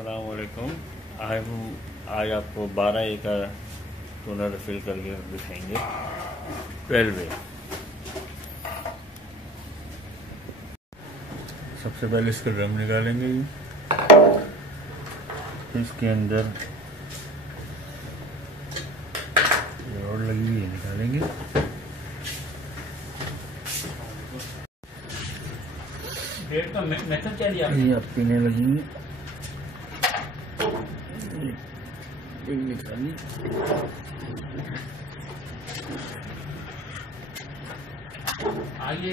अस्सलाम वालेकुम। आज आपको 12A का टोनर रिफिल करके दिखाएंगे 12A। सबसे पहले इसका ड्रम निकालेंगे, इसके अंदर रॉड लगी हुई है, निकालेंगे। डेट का मेथड क्या दिया? ये आप पीने लगेंगे, निकालिए। आइए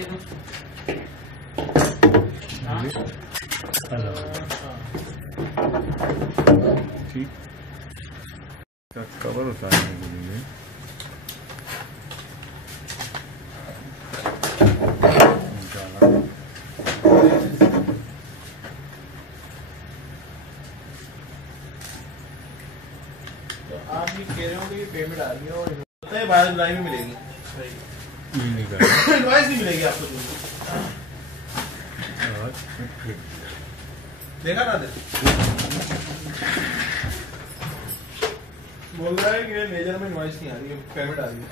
ठीक, कवर उतारने के लिए तो आप भी कह रहे हो कि पेमेंट आ रही है और बाद में भी मिलेगी। इनवॉइस नहीं मिलेगी आपको। देखा ना बोल रहा है कि मेजर में इनवॉइस नहीं आ रही है, पेमेंट आ रही है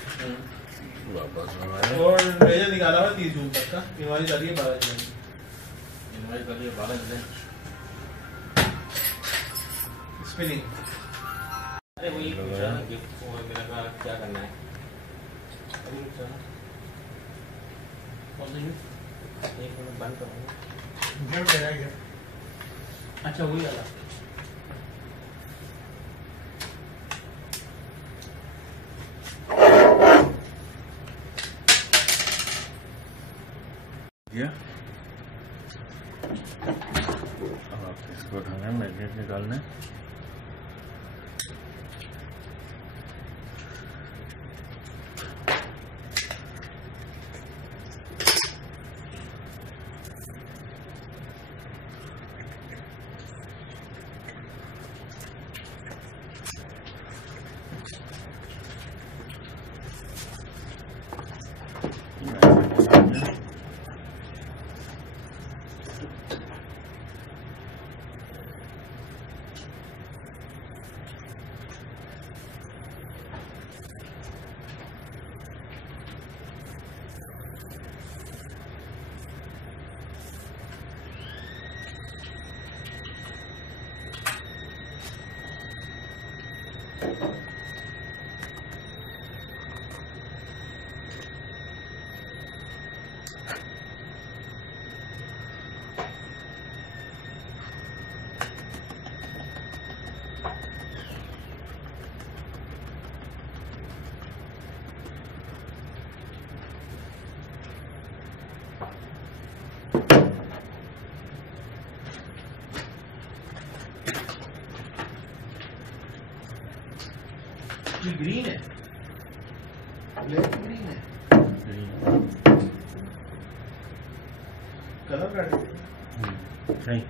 वापस और मेजर निकाला हुआ 30 जून तक का, इनवॉइस आ रही है 12 जुलाई। इनवॉइस आ रही है 12 जुलाई। स्पिनिंग अरे वही पूछा कि मेरा का क्या करना है अभी कौन सा यूज एक मिनट बंद करूँगा। अच्छा वही वाला अब आप इसको उठाना है, मैग्नेट निकालना है। ग्रीन है, ब्लैक ग्रीन है, कलर का नहीं।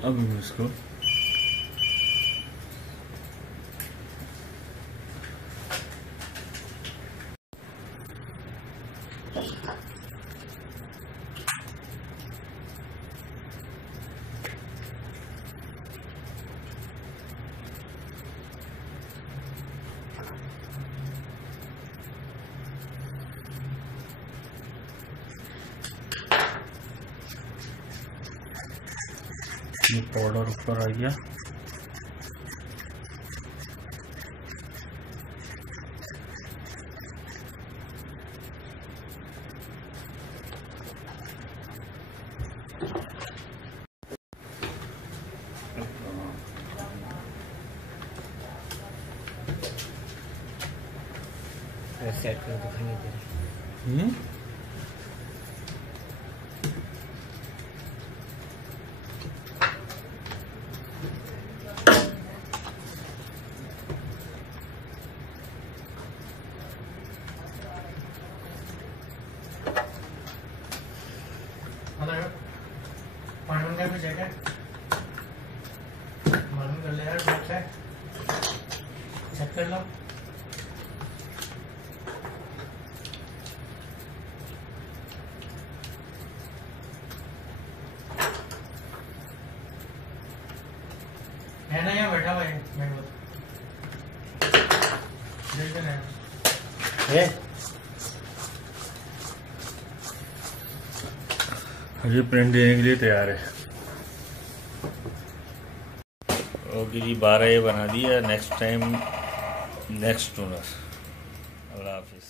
अब इसको ये पाउडर ऊपर आ गया। सेट कर दिखाई दे रही। मालूम क्या कुछ है क्या? मालूम कर ले यार, कुछ है चेक कर लो। है ना यहाँ बैठा हुआ है मैं वो देख ना है। ये प्रिंट देने के लिए तैयार है। ओके जी, 12 ये बना दिया। नेक्स्ट टाइम नेक्स्ट टूनर। अल्लाह हाफिज़।